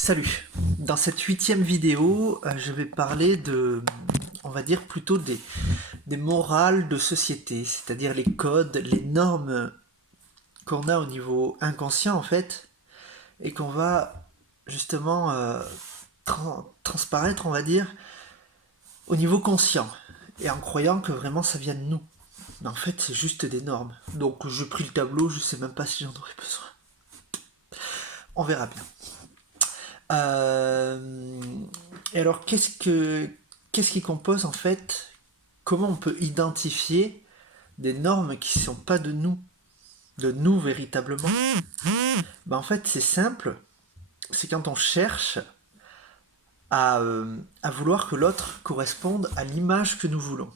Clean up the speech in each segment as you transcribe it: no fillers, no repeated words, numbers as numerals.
Salut! Dans cette 8e vidéo, je vais parler de, on va dire plutôt des morales de société, c'est-à-dire les codes, les normes qu'on a au niveau inconscient en fait, et qu'on va justement transparaître, on va dire, au niveau conscient, et en croyant que vraiment ça vient de nous. Mais en fait, c'est juste des normes. Donc je pris le tableau, je sais même pas si j'en aurais besoin. On verra bien. Euh, et alors, qu'est-ce qui compose en fait? Comment on peut identifier des normes qui ne sont pas de nous véritablement? Ben, en fait, c'est simple. C'est quand on cherche à vouloir que l'autre corresponde à l'image que nous voulons.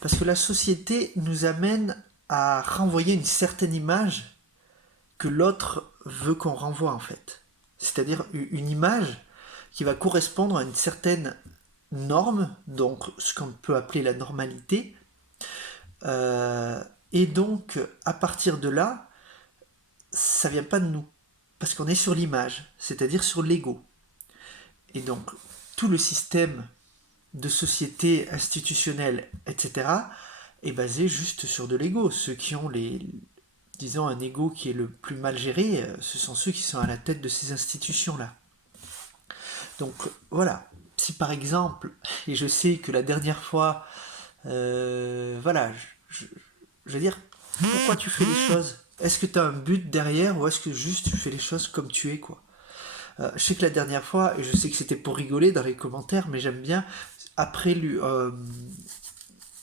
Parce que la société nous amène à renvoyer une certaine image que l'autre veut qu'on renvoie en fait. C'est-à-dire une image qui va correspondre à une certaine norme, donc ce qu'on peut appeler la normalité. Et donc, à partir de là, ça vient pas de nous, parce qu'on est sur l'image, c'est-à-dire sur l'ego. Et donc, tout le système de société institutionnelle, etc., est basé juste sur de l'ego. Ceux qui ont disons, un ego qui est le plus mal géré, ce sont ceux qui sont à la tête de ces institutions-là. Donc voilà, si par exemple, et je sais que la dernière fois, voilà, je veux dire, pourquoi tu fais les choses? Est-ce que tu as un but derrière ou est-ce que juste tu fais les choses comme tu es, quoi? Je sais que la dernière fois, et je sais que c'était pour rigoler dans les commentaires, mais j'aime bien, après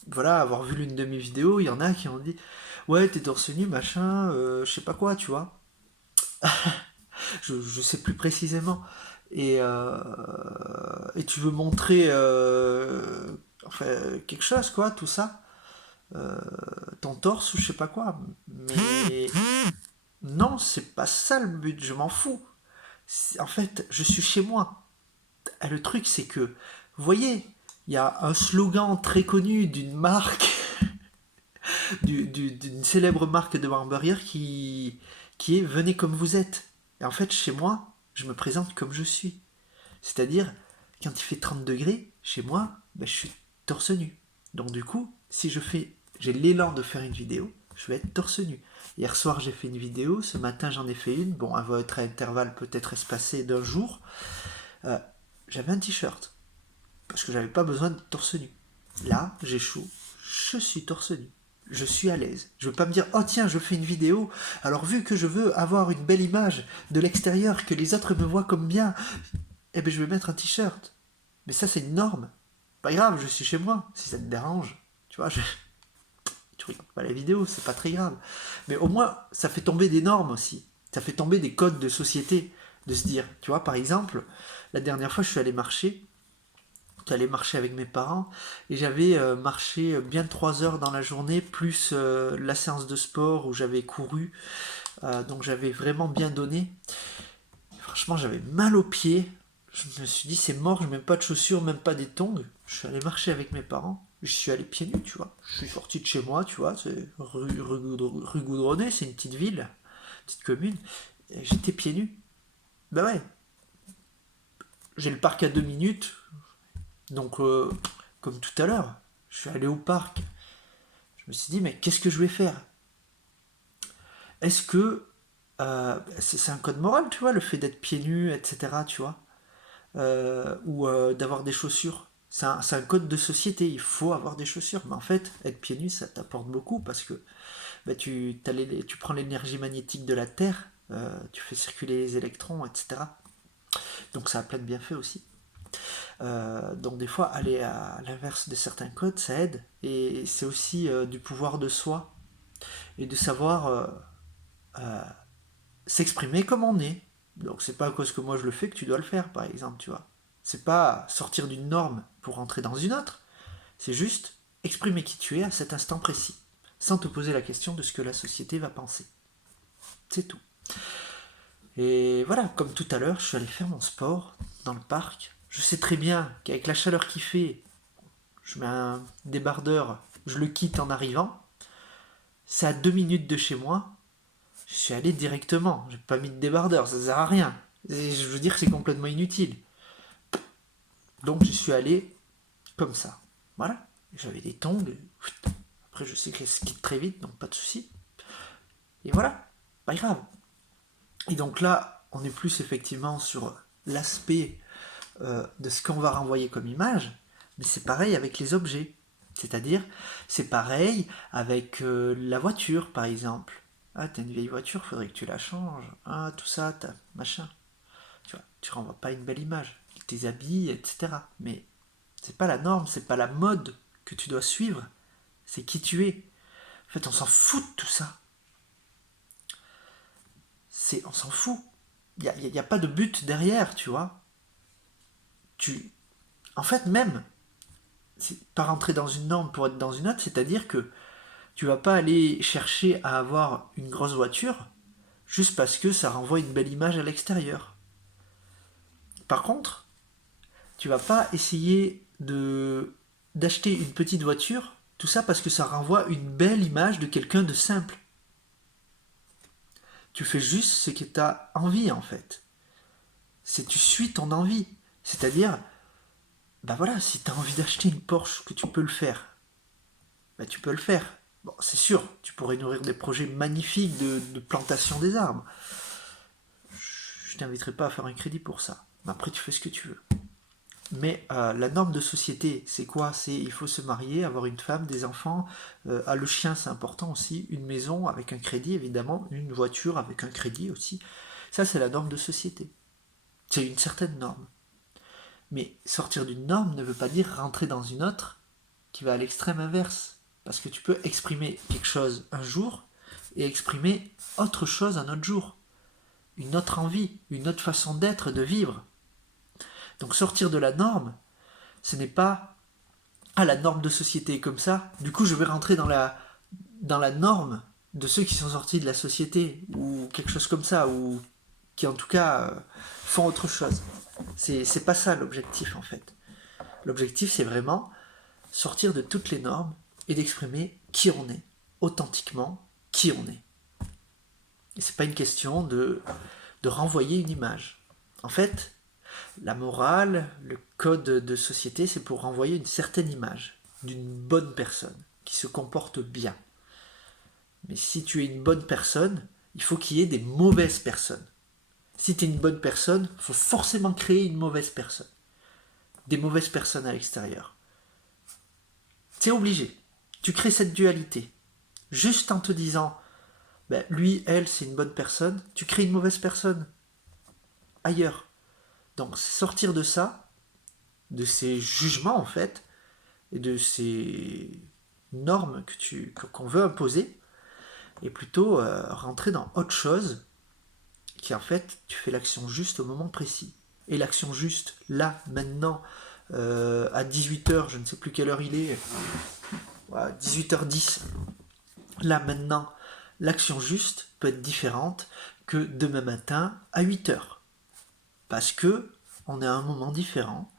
voilà, avoir vu l'une de mes vidéos, il y en a qui ont dit ouais, t'es torse nu, machin, je sais pas quoi, tu vois. Je sais plus précisément. Et tu veux montrer enfin, quelque chose, quoi, tout ça. Ton torse ou je sais pas quoi. Mais non, c'est pas ça le but, je m'en fous. En fait, je suis chez moi. Et le truc, c'est que, vous voyez, il y a un slogan très connu d'une marque, d'une célèbre marque de hamburger qui est venez comme vous êtes. Et en fait, chez moi, je me présente comme je suis. C'est-à-dire, quand il fait 30 degrés, chez moi, ben, je suis torse nu. Donc du coup, si j'ai l'élan de faire une vidéo, je vais être torse nu. Hier soir, j'ai fait une vidéo, ce matin, j'en ai fait une. Bon, elle va être à intervalle peut-être espacé d'un jour. Euh, J'avais un t-shirt, parce que j'avais pas besoin de torse nu. Là, j'ai chaud, je suis torse nu. Je suis à l'aise. Je veux pas me dire, oh tiens, je fais une vidéo, alors vu que je veux avoir une belle image de l'extérieur, que les autres me voient comme bien, eh ben je vais mettre un t-shirt. Mais ça, c'est une norme. Pas grave, je suis chez moi, si ça te dérange. Tu vois, tu regardes pas la vidéo, c'est pas très grave. Mais au moins, ça fait tomber des normes aussi. Ça fait tomber des codes de société. De se dire, tu vois, par exemple, la dernière fois, je suis allé marcher. J'allais marcher avec mes parents et j'avais marché bien 3 heures dans la journée, plus la séance de sport où j'avais couru. Donc j'avais vraiment bien donné. Franchement, j'avais mal aux pieds. Je me suis dit, c'est mort, je n'ai même pas de chaussures, même pas des tongs. Je suis allé marcher avec mes parents. Je suis allé pieds nus, tu vois. Je suis sorti de chez moi, tu vois. C'est rue Goudronnée, c'est une petite ville, une petite commune. Et j'étais pieds nus. Bah ouais, j'ai le parc à 2 minutes. Donc, comme tout à l'heure, je suis allé au parc. Je me suis dit, mais qu'est-ce que je vais faire? Est-ce que c'est un code moral, tu vois, le fait d'être pieds nus, etc., tu vois, ou d'avoir des chaussures. C'est un code de société, il faut avoir des chaussures. Mais en fait, être pieds nus, ça t'apporte beaucoup parce que bah, tu prends l'énergie magnétique de la Terre, tu fais circuler les électrons, etc. Donc ça a plein de bienfaits aussi. Donc des fois, aller à l'inverse de certains codes, ça aide. Et c'est aussi du pouvoir de soi et de savoir euh, s'exprimer comme on est. Donc c'est pas à cause que moi je le fais que tu dois le faire, par exemple, tu vois. C'est pas sortir d'une norme pour rentrer dans une autre. C'est juste exprimer qui tu es à cet instant précis, sans te poser la question de ce que la société va penser. C'est tout. Et voilà, comme tout à l'heure, je suis allé faire mon sport dans le parc. Je sais très bien qu'avec la chaleur qu'il fait, je mets un débardeur, je le quitte en arrivant. C'est à 2 minutes de chez moi. Je suis allé directement. J'ai pas mis de débardeur, ça sert à rien. Et je veux dire, c'est complètement inutile. Donc je suis allé comme ça. Voilà. J'avais des tongs. Après, je sais que ça quitte très vite, donc pas de souci. Et voilà, pas grave. Et donc là, on est plus effectivement sur l'aspect de ce qu'on va renvoyer comme image, mais c'est pareil avec les objets. C'est-à-dire, c'est pareil avec la voiture, par exemple. Ah, t'as une vieille voiture, faudrait que tu la changes. Ah, tout ça, t'as machin. Tu vois, tu renvoies pas une belle image. Tes habits, etc. Mais c'est pas la norme, c'est pas la mode que tu dois suivre. C'est qui tu es. En fait, on s'en fout de tout ça. On s'en fout. Il y a pas de but derrière, tu vois. Tu, en fait, même, c'est pas rentrer dans une norme pour être dans une autre, c'est-à-dire que tu vas pas aller chercher à avoir une grosse voiture juste parce que ça renvoie une belle image à l'extérieur. Par contre, tu vas pas essayer de d'acheter une petite voiture, tout ça parce que ça renvoie une belle image de quelqu'un de simple. Tu fais juste ce que tu as envie en fait. C'est tu suis ton envie. C'est-à-dire, bah voilà, si tu as envie d'acheter une Porsche, que tu peux le faire, bah tu peux le faire. Bon, c'est sûr, tu pourrais nourrir des projets magnifiques de plantation des arbres. Je t'inviterai pas à faire un crédit pour ça. Mais après, tu fais ce que tu veux. Mais la norme de société, c'est quoi? C'est il faut se marier, avoir une femme, des enfants. Le chien, c'est important aussi. Une maison avec un crédit, évidemment. Une voiture avec un crédit aussi. Ça, c'est la norme de société. C'est une certaine norme. Mais sortir d'une norme ne veut pas dire rentrer dans une autre qui va à l'extrême inverse. Parce que tu peux exprimer quelque chose un jour et exprimer autre chose un autre jour. Une autre envie, une autre façon d'être, de vivre. Donc sortir de la norme, ce n'est pas la norme de société est comme ça, du coup je vais rentrer dans la norme de ceux qui sont sortis de la société, ou quelque chose comme ça, ou qui en tout cas font autre chose. C'est pas ça l'objectif en fait. L'objectif c'est vraiment sortir de toutes les normes et d'exprimer qui on est, authentiquement qui on est. Et c'est pas une question de renvoyer une image. En fait, la morale, le code de société, c'est pour renvoyer une certaine image d'une bonne personne qui se comporte bien. Mais si tu es une bonne personne, il faut qu'il y ait des mauvaises personnes. Si tu es une bonne personne, il faut forcément créer une mauvaise personne. Des mauvaises personnes à l'extérieur. C'est obligé. Tu crées cette dualité. Juste en te disant, ben, lui, elle, c'est une bonne personne, tu crées une mauvaise personne ailleurs. Donc, c'est sortir de ça, de ces jugements en fait, et de ces normes qu'on veut imposer, et plutôt rentrer dans autre chose qui en fait tu fais l'action juste au moment précis. Et l'action juste, là, maintenant, à 18h, je ne sais plus quelle heure il est, 18h10, là, maintenant, l'action juste peut être différente que demain matin à 8h. Parce que on est à un moment différent.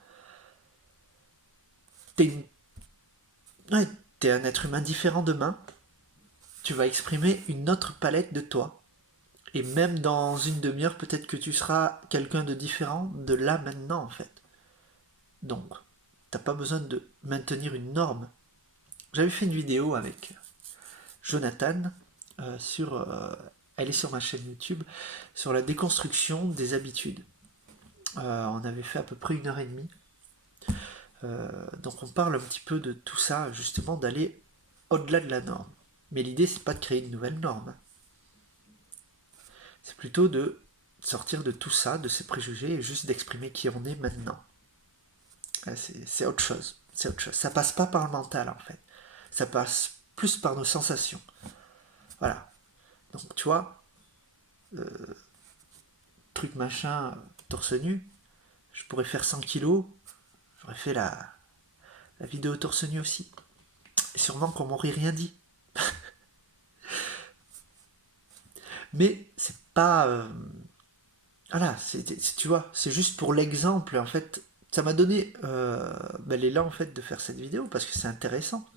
T'es, ouais, t'es un être humain différent demain. Tu vas exprimer une autre palette de toi. Et même dans une demi-heure, peut-être que tu seras quelqu'un de différent de là maintenant, en fait. Donc, t'as pas besoin de maintenir une norme. J'avais fait une vidéo avec Jonathan elle est sur ma chaîne YouTube, sur la déconstruction des habitudes. On avait fait à peu près 1h30. Donc on parle un petit peu de tout ça, justement, d'aller au-delà de la norme. Mais l'idée, c'est pas de créer une nouvelle norme. C'est plutôt de sortir de tout ça, de ces préjugés, et juste d'exprimer qui on est maintenant. C'est autre chose. C'est autre chose. Ça passe pas par le mental, en fait. Ça passe plus par nos sensations. Voilà. Donc, tu vois, truc machin, torse nu, je pourrais faire 100 kilos, j'aurais fait la vidéo torse nu aussi. Et sûrement qu'on m'aurait rien dit. Mais c'est pas. Voilà, tu vois, c'est juste pour l'exemple. En fait, ça m'a donné l'élan en fait de faire cette vidéo parce que c'est intéressant.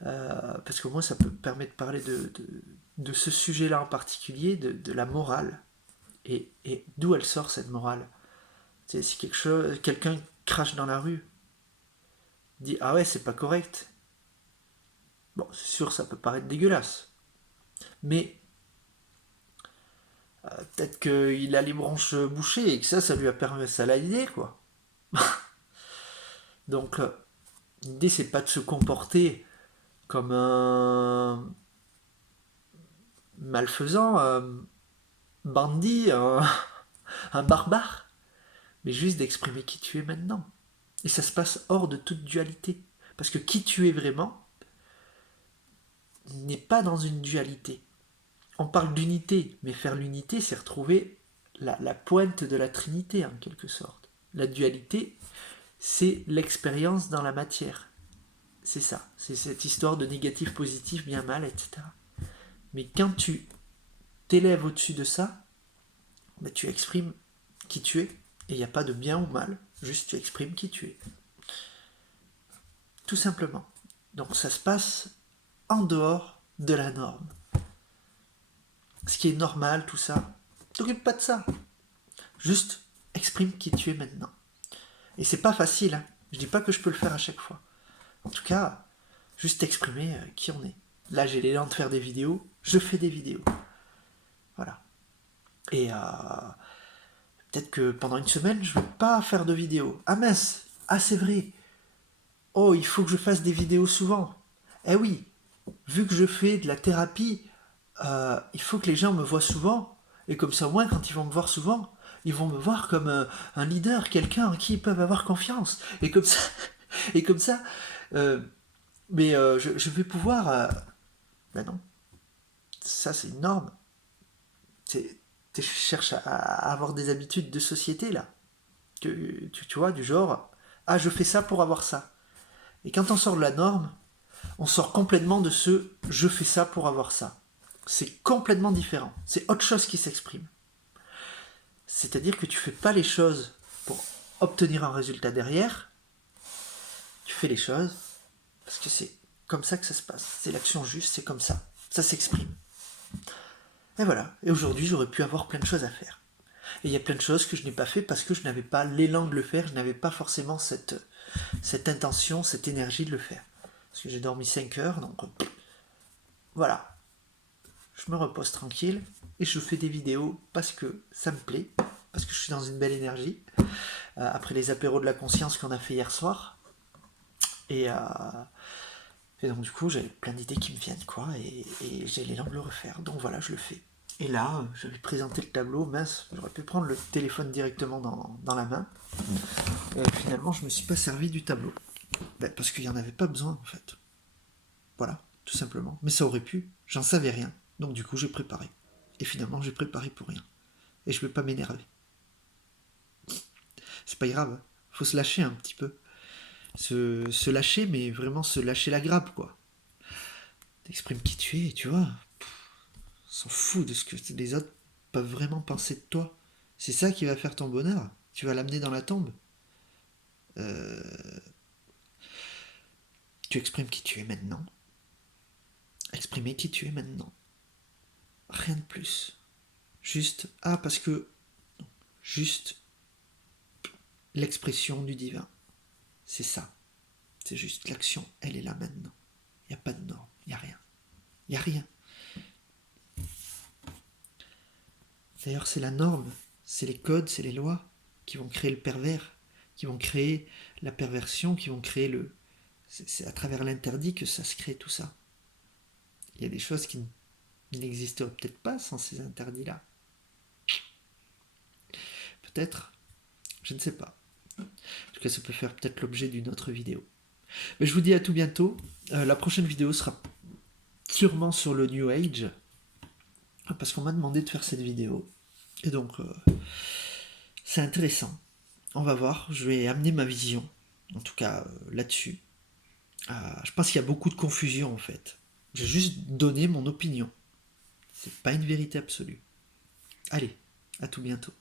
Parce qu'au moins ça peut permettre de parler de ce sujet-là en particulier, de la morale. Et d'où elle sort cette morale? Tu sais, si quelqu'un crache dans la rue, dit ah ouais, c'est pas correct. Bon, c'est sûr, ça peut paraître dégueulasse. Mais peut-être qu'il a les bronches bouchées et que ça lui a permis, ça l'a aidé, quoi. Donc, l'idée, c'est pas de se comporter comme un malfaisant, un bandit, un barbare, mais juste d'exprimer qui tu es maintenant. Et ça se passe hors de toute dualité. Parce que qui tu es vraiment n'est pas dans une dualité. On parle d'unité, mais faire l'unité, c'est retrouver la pointe de la trinité, en quelque sorte. La dualité, c'est l'expérience dans la matière. C'est ça. C'est cette histoire de négatif, positif, bien, mal, etc. Mais quand tu t'élèves au-dessus de ça, ben, tu exprimes qui tu es. Et il n'y a pas de bien ou mal. Juste tu exprimes qui tu es. Tout simplement. Donc ça se passe en dehors de la norme. Ce qui est normal, tout ça. T'occupe pas de ça. Juste exprime qui tu es maintenant. Et c'est pas facile, hein. Je dis pas que je peux le faire à chaque fois. En tout cas, juste exprimer qui on est. Là, j'ai l'élan de faire des vidéos, je fais des vidéos. Voilà. Et peut-être que pendant une semaine, je ne vais pas faire de vidéos. Ah mince, ah c'est vrai. Oh, il faut que je fasse des vidéos souvent. Eh oui, vu que je fais de la thérapie, il faut que les gens me voient souvent. Et comme ça, au moins, quand ils vont me voir souvent, ils vont me voir comme un leader, quelqu'un en qui ils peuvent avoir confiance. Et comme ça, et comme ça, je vais pouvoir. Ben non, ça c'est une norme. Tu cherches à avoir des habitudes de société là. Tu vois, du genre, ah je fais ça pour avoir ça. Et quand on sort de la norme, on sort complètement de ce je fais ça pour avoir ça. C'est complètement différent. C'est autre chose qui s'exprime. C'est-à-dire que tu fais pas les choses pour obtenir un résultat derrière. Tu fais les choses parce que c'est comme ça que ça se passe. C'est l'action juste, c'est comme ça. Ça s'exprime. Et voilà. Et aujourd'hui, j'aurais pu avoir plein de choses à faire. Et il y a plein de choses que je n'ai pas fait parce que je n'avais pas l'élan de le faire, je n'avais pas forcément cette intention, cette énergie de le faire. Parce que j'ai dormi 5 heures, donc voilà. Je me repose tranquille et je fais des vidéos parce que ça me plaît, parce que je suis dans une belle énergie. Après les apéros de la conscience qu'on a fait hier soir. Et donc du coup, j'avais plein d'idées qui me viennent, quoi, et j'ai l'élan de le refaire. Donc voilà, je le fais. Et là, je vais présenter le tableau. Mince, j'aurais pu prendre le téléphone directement dans la main. Finalement, je me suis pas servi du tableau. Parce qu'il n'y en avait pas besoin, en fait. Voilà, tout simplement. Mais ça aurait pu. J'en savais rien. Donc du coup, j'ai préparé. Et finalement, j'ai préparé pour rien. Et je ne vais pas m'énerver. C'est pas grave. Faut se lâcher un petit peu. Se lâcher, mais vraiment se lâcher la grappe, quoi. T'exprimes qui tu es, tu vois. On s'en fout de ce que les autres peuvent vraiment penser de toi. C'est ça qui va faire ton bonheur. Tu vas l'amener dans la tombe. Tu exprimes qui tu es maintenant. Exprimer qui tu es maintenant. Rien de plus. Juste, parce que... Non, juste l'expression du divin. C'est ça. C'est juste l'action, elle est là maintenant. Il n'y a pas de norme, il n'y a rien. Il n'y a rien. D'ailleurs, c'est la norme, c'est les codes, c'est les lois qui vont créer le pervers, qui vont créer la perversion, qui vont créer le... C'est à travers l'interdit que ça se crée tout ça. Il y a des choses qui n'existeraient peut-être pas sans ces interdits-là. Peut-être, je ne sais pas. En tout cas, ça peut faire peut-être l'objet d'une autre vidéo. Mais je vous dis à tout bientôt. La prochaine vidéo sera sûrement sur le New Age, parce qu'on m'a demandé de faire cette vidéo. Et donc, c'est intéressant. On va voir, je vais amener ma vision, en tout cas là-dessus. Je pense qu'il y a beaucoup de confusion en fait. J'ai juste donné mon opinion. C'est pas une vérité absolue. Allez, à tout bientôt.